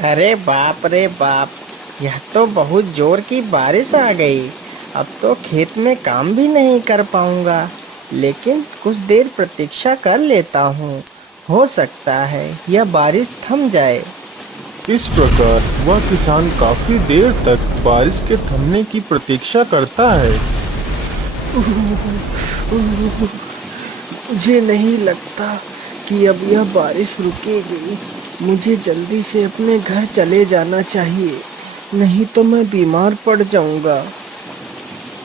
अरे बाप रे बाप। यह तो बहुत जोर की बारिश आ गई। अब तो खेत में काम भी नहीं कर पाऊंगा। लेकिन कुछ देर प्रतीक्षा कर लेता हूँ। हो सकता है यह बारिश थम जाए। इस प्रकार वह किसान काफी देर तक बारिश के थमने की प्रतीक्षा करता है। मुझे नहीं लगता कि अब यह बारिश रुकेगी। मुझे जल्दी से अपने घर चले जाना चाहिए, नहीं तो मैं बीमार पड़ जाऊंगा।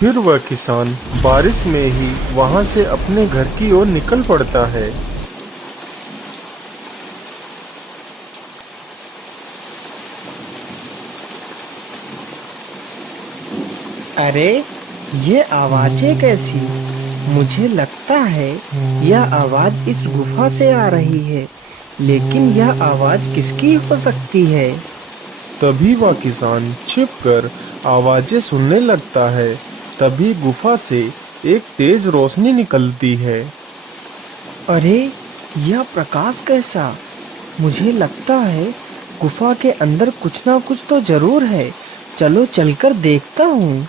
फिर वह किसान बारिश में ही वहां से अपने घर की ओर निकल पड़ता है। अरे, ये आवाजें कैसी? मुझे लगता है यह आवाज इस गुफा से आ रही है। लेकिन यह आवाज किसकी हो सकती है? तभी वह किसान छिपकर आवाजें सुनने लगता है। तभी गुफा से एक तेज रोशनी निकलती है। अरे, यह प्रकाश कैसा? मुझे लगता है गुफा के अंदर कुछ ना कुछ तो जरूर है। चलो चलकर देखता हूँ।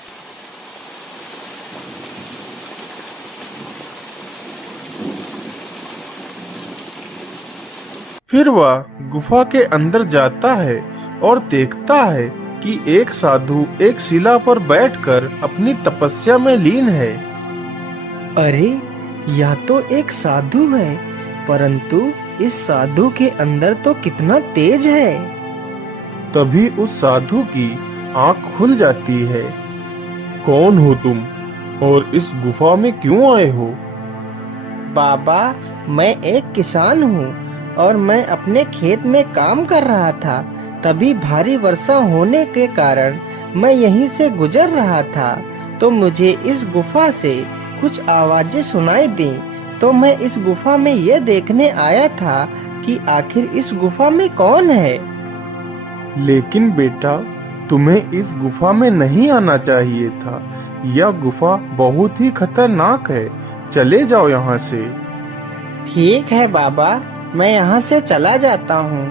फिर वह गुफा के अंदर जाता है और देखता है कि एक साधु एक शिला पर बैठकर अपनी तपस्या में लीन है। अरे, यह तो एक साधु है। परंतु इस साधु के अंदर तो कितना तेज है। तभी उस साधु की आंख खुल जाती है। कौन हो तुम और इस गुफा में क्यों आए हो? बाबा, मैं एक किसान हूँ और मैं अपने खेत में काम कर रहा था। तभी भारी वर्षा होने के कारण मैं यहीं से गुजर रहा था। तो मुझे इस गुफा से कुछ आवाजें सुनाई दी। तो मैं इस गुफा में ये देखने आया था कि आखिर इस गुफा में कौन है। लेकिन बेटा, तुम्हें इस गुफा में नहीं आना चाहिए था। यह गुफा बहुत ही खतरनाक है। चले जाओ यहाँ से। ठीक है बाबा, मैं यहाँ से चला जाता हूँ।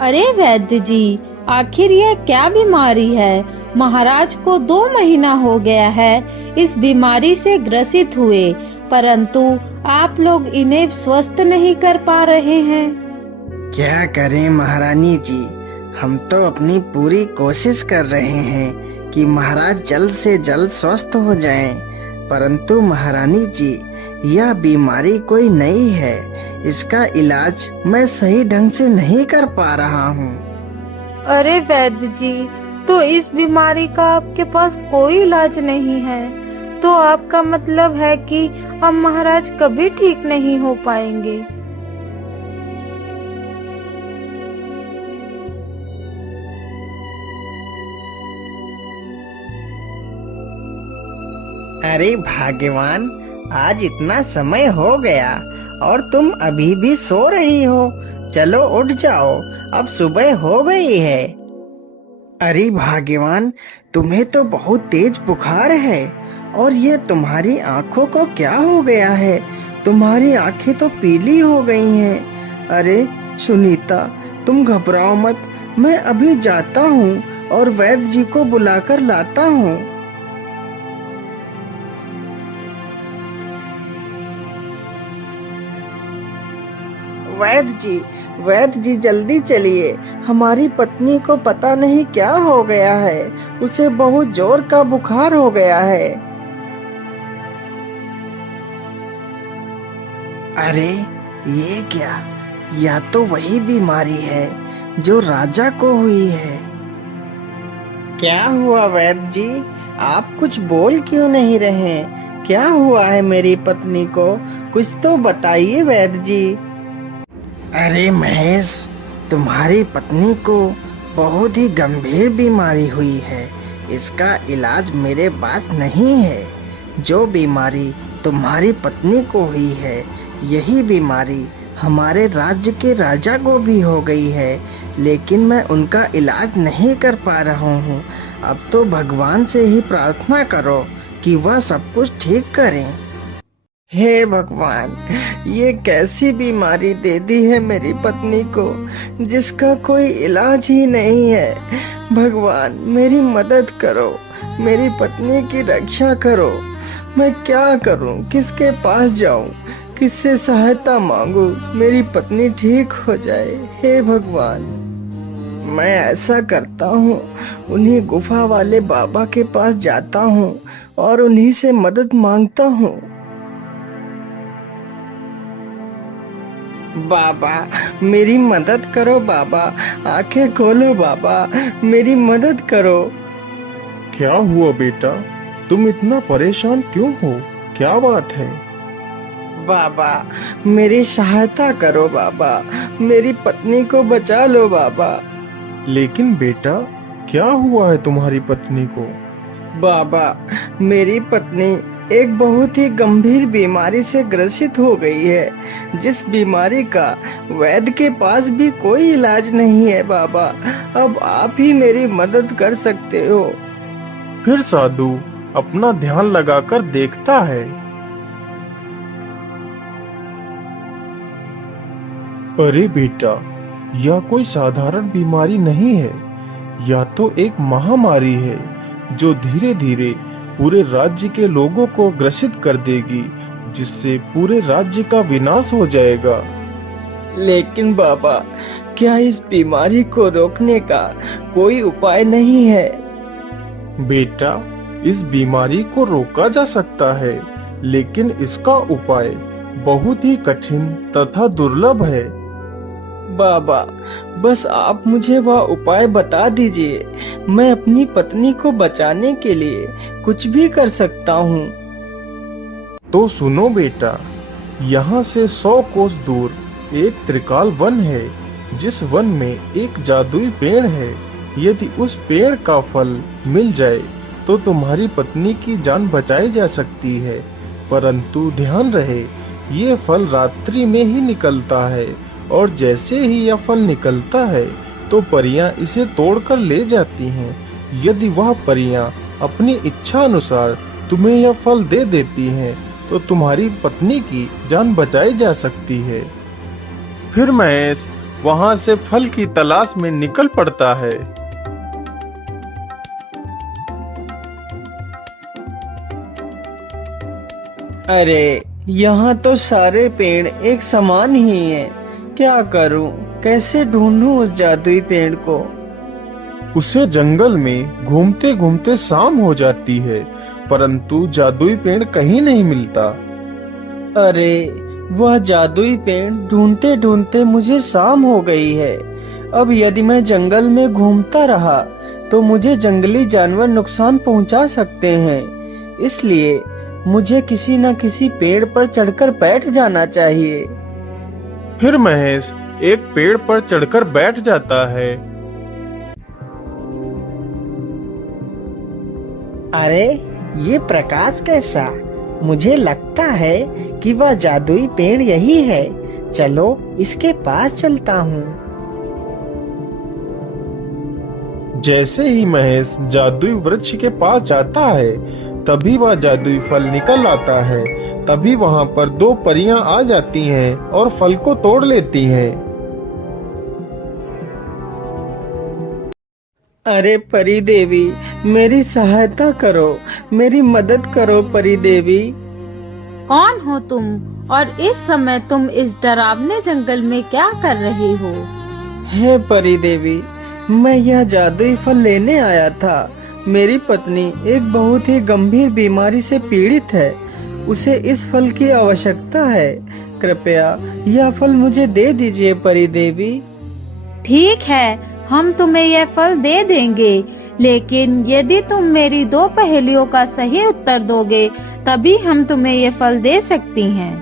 अरे वैद्य जी, आखिर यह क्या बीमारी है? महाराज को 2 महीना हो गया है इस बीमारी से ग्रसित हुए, परंतु आप लोग इन्हें स्वस्थ नहीं कर पा रहे हैं। क्या करें महारानी जी, हम तो अपनी पूरी कोशिश कर रहे हैं कि महाराज जल्द से जल्द स्वस्थ हो जाएं। परंतु महारानी जी, यह बीमारी कोई नई है। इसका इलाज मैं सही ढंग से नहीं कर पा रहा हूँ। अरे वैद्य जी, तो इस बीमारी का आपके पास कोई इलाज नहीं है? तो आपका मतलब है कि अब महाराज कभी ठीक नहीं हो पाएंगे। अरे भाग्यवान, आज इतना समय हो गया और तुम अभी भी सो रही हो। चलो उठ जाओ, अब सुबह हो गई है। अरे भाग्यवान, तुम्हें तो बहुत तेज बुखार है। और ये तुम्हारी आंखों को क्या हो गया है? तुम्हारी आंखें तो पीली हो गई हैं। अरे सुनीता, तुम घबराओ मत। मैं अभी जाता हूँ और वैद्य जी को बुलाकर लाता हूँ। वैद्य जी, वैद्य जी जल्दी चलिए। हमारी पत्नी को पता नहीं क्या हो गया है। उसे बहुत जोर का बुखार हो गया है। अरे, ये क्या? या तो वही बीमारी है जो राजा को हुई है। क्या हुआ वैद्य जी? आप कुछ बोल क्यों नहीं रहे? क्या हुआ है मेरी पत्नी को? कुछ तो बताइए वैद्य जी। अरे महेश, तुम्हारी पत्नी को बहुत ही गंभीर बीमारी हुई है। इसका इलाज मेरे पास नहीं है। जो बीमारी तुम्हारी पत्नी को हुई है, यही बीमारी हमारे राज्य के राजा को भी हो गई है, लेकिन मैं उनका इलाज नहीं कर पा रहा हूँ। अब तो भगवान से ही प्रार्थना करो कि वह सब कुछ ठीक करें। हे भगवान, ये कैसी बीमारी दे दी है मेरी पत्नी को, जिसका कोई इलाज ही नहीं है। भगवान मेरी मदद करो, मेरी पत्नी की रक्षा करो। मैं क्या करूं, किसके पास जाऊं, किससे सहायता मांगूं, मेरी पत्नी ठीक हो जाए। हे भगवान, मैं ऐसा करता हूँ, उन्हीं गुफा वाले बाबा के पास जाता हूँ और उन्हीं से मदद मांगता हूँ। बाबा मेरी मदद करो, बाबा आंखें खोलो, बाबा मेरी मदद करो। क्या हुआ बेटा, तुम इतना परेशान क्यों हो? क्या बात है? बाबा मेरी सहायता करो, बाबा मेरी पत्नी को बचा लो बाबा। लेकिन बेटा, क्या हुआ है तुम्हारी पत्नी को? बाबा मेरी पत्नी एक बहुत ही गंभीर बीमारी से ग्रसित हो गई है, जिस बीमारी का वैद्य के पास भी कोई इलाज नहीं है। बाबा अब आप ही मेरी मदद कर सकते हो। फिर साधु अपना ध्यान लगाकर देखता है। अरे बेटा, यह कोई साधारण बीमारी नहीं है, यह तो एक महामारी है जो धीरे धीरे पूरे राज्य के लोगों को ग्रसित कर देगी, जिससे पूरे राज्य का विनाश हो जाएगा। लेकिन बाबा, क्या इस बीमारी को रोकने का कोई उपाय नहीं है? बेटा, इस बीमारी को रोका जा सकता है, लेकिन इसका उपाय बहुत ही कठिन तथा दुर्लभ है। बाबा बस आप मुझे वह उपाय बता दीजिए, मैं अपनी पत्नी को बचाने के लिए कुछ भी कर सकता हूँ। तो सुनो बेटा, यहाँ से 100 कोस दूर एक त्रिकाल वन है, जिस वन में एक जादुई पेड़ है। यदि उस पेड़ का फल मिल जाए तो तुम्हारी पत्नी की जान बचाई जा सकती है, परंतु ध्यान रहे ये फल रात्रि में ही निकलता है, और जैसे ही यह फल निकलता है तो परियां इसे तोड़कर ले जाती हैं। यदि वह परियां अपनी इच्छा अनुसार तुम्हें यह फल दे देती हैं तो तुम्हारी पत्नी की जान बचाई जा सकती है। फिर महेश वहां से फल की तलाश में निकल पड़ता है। अरे यहाँ तो सारे पेड़ एक समान ही हैं। क्या करूं, कैसे ढूंढूं उस जादुई पेड़ को? उसे जंगल में घूमते घूमते शाम हो जाती है, परंतु जादुई पेड़ कहीं नहीं मिलता। अरे वह जादुई पेड़ ढूंढते ढूंढते मुझे शाम हो गई है। अब यदि मैं जंगल में घूमता रहा तो मुझे जंगली जानवर नुकसान पहुंचा सकते हैं, इसलिए मुझे किसी न किसी पेड़ पर चढ़कर बैठ जाना चाहिए। फिर महेश एक पेड़ पर चढ़कर बैठ जाता है। अरे ये प्रकाश कैसा? मुझे लगता है कि वह जादुई पेड़ यही है। चलो इसके पास चलता हूँ। जैसे ही महेश जादुई वृक्ष के पास जाता है, तभी वह जादुई फल निकल आता है। तभी वहाँ पर 2 परियां आ जाती हैं और फल को तोड़ लेती हैं। अरे परी देवी, मेरी सहायता करो, मेरी मदद करो परी देवी। कौन हो तुम और इस समय तुम इस डरावने जंगल में क्या कर रही हो? हे परी देवी, मैं यह जादुई फल लेने आया था। मेरी पत्नी एक बहुत ही गंभीर बीमारी से पीड़ित है, उसे इस फल की आवश्यकता है। कृपया यह फल मुझे दे दीजिए परी देवी। ठीक है, हम तुम्हें यह फल दे देंगे, लेकिन यदि तुम मेरी 2 पहेलियों का सही उत्तर दोगे तभी हम तुम्हें ये फल दे सकती हैं।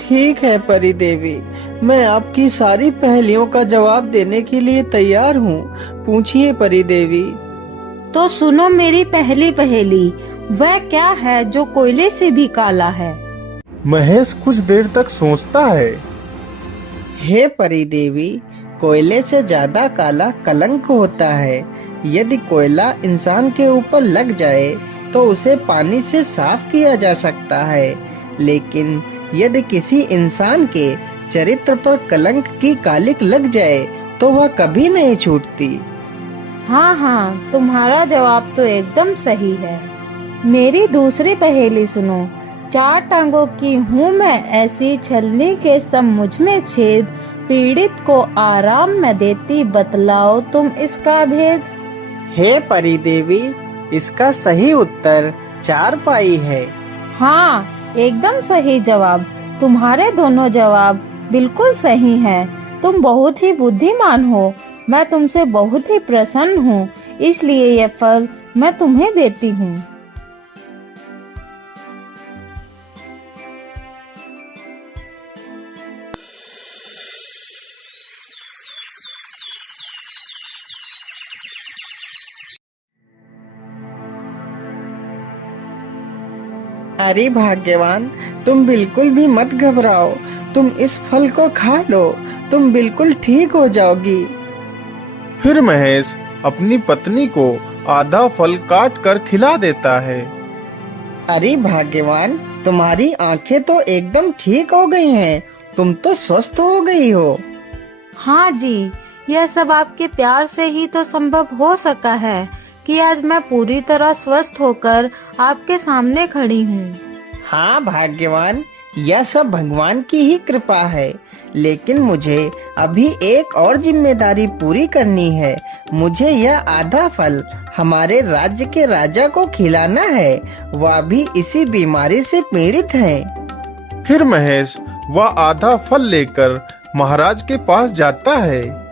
ठीक है परी देवी, मैं आपकी सारी पहेलियों का जवाब देने के लिए तैयार हूँ। पूछिए परी देवी। तो सुनो मेरी पहली पहेली, वह क्या है जो कोयले से भी काला है? महेश कुछ देर तक सोचता है। हे परी देवी, कोयले से ज्यादा काला कलंक होता है। यदि कोयला इंसान के ऊपर लग जाए तो उसे पानी से साफ किया जा सकता है, लेकिन यदि किसी इंसान के चरित्र पर कलंक की कालिक लग जाए तो वह कभी नहीं छूटती। हाँ हाँ, तुम्हारा जवाब तो एकदम सही है। मेरी दूसरी पहेली सुनो। 4 टांगों की हूँ मैं ऐसी, छलनी के सम मुझ में छेद, पीड़ित को आराम न देती, बतलाओ तुम इसका भेद। हे परी देवी, इसका सही उत्तर चारपाई है। हाँ, एकदम सही जवाब। तुम्हारे दोनों जवाब बिल्कुल सही हैं। तुम बहुत ही बुद्धिमान हो। मैं तुमसे बहुत ही प्रसन्न हूँ, इसलिए यह फल मैं तुम्हें देती हूँ। अरे भाग्यवान, तुम बिल्कुल भी मत घबराओ। तुम इस फल को खा लो, तुम बिल्कुल ठीक हो जाओगी। फिर महेश अपनी पत्नी को आधा फल काट कर खिला देता है। अरे भाग्यवान, तुम्हारी आंखें तो एकदम ठीक हो गई हैं। तुम तो स्वस्थ हो गई हो। हाँ जी, यह सब आपके प्यार से ही तो संभव हो सका है कि आज मैं पूरी तरह स्वस्थ होकर आपके सामने खड़ी हूँ। हाँ भाग्यवान, यह सब भगवान की ही कृपा है। लेकिन मुझे अभी एक और जिम्मेदारी पूरी करनी है। मुझे यह आधा फल हमारे राज्य के राजा को खिलाना है। वह भी इसी बीमारी से पीड़ित हैं। फिर महेश वह आधा फल लेकर महाराज के पास जाता है।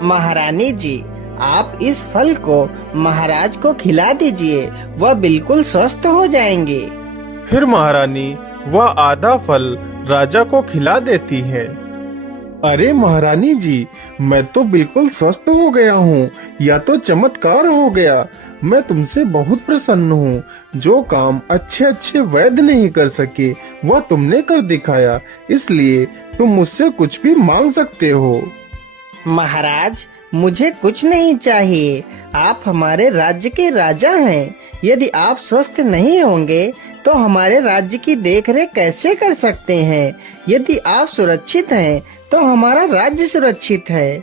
महारानी जी, आप इस फल को महाराज को खिला दीजिए, वह बिल्कुल स्वस्थ हो जाएंगे। फिर महारानी वह आधा फल राजा को खिला देती है। अरे महारानी जी, मैं तो बिल्कुल स्वस्थ हो गया हूँ। या तो चमत्कार हो गया। मैं तुमसे बहुत प्रसन्न हूँ। जो काम अच्छे अच्छे वैद्य नहीं कर सके वह तुमने कर दिखाया, इसलिए तुम मुझसे कुछ भी मांग सकते हो। महाराज, मुझे कुछ नहीं चाहिए। आप हमारे राज्य के राजा हैं। यदि आप स्वस्थ नहीं होंगे तो हमारे राज्य की देखरेख कैसे कर सकते हैं? यदि आप सुरक्षित हैं तो हमारा राज्य सुरक्षित है।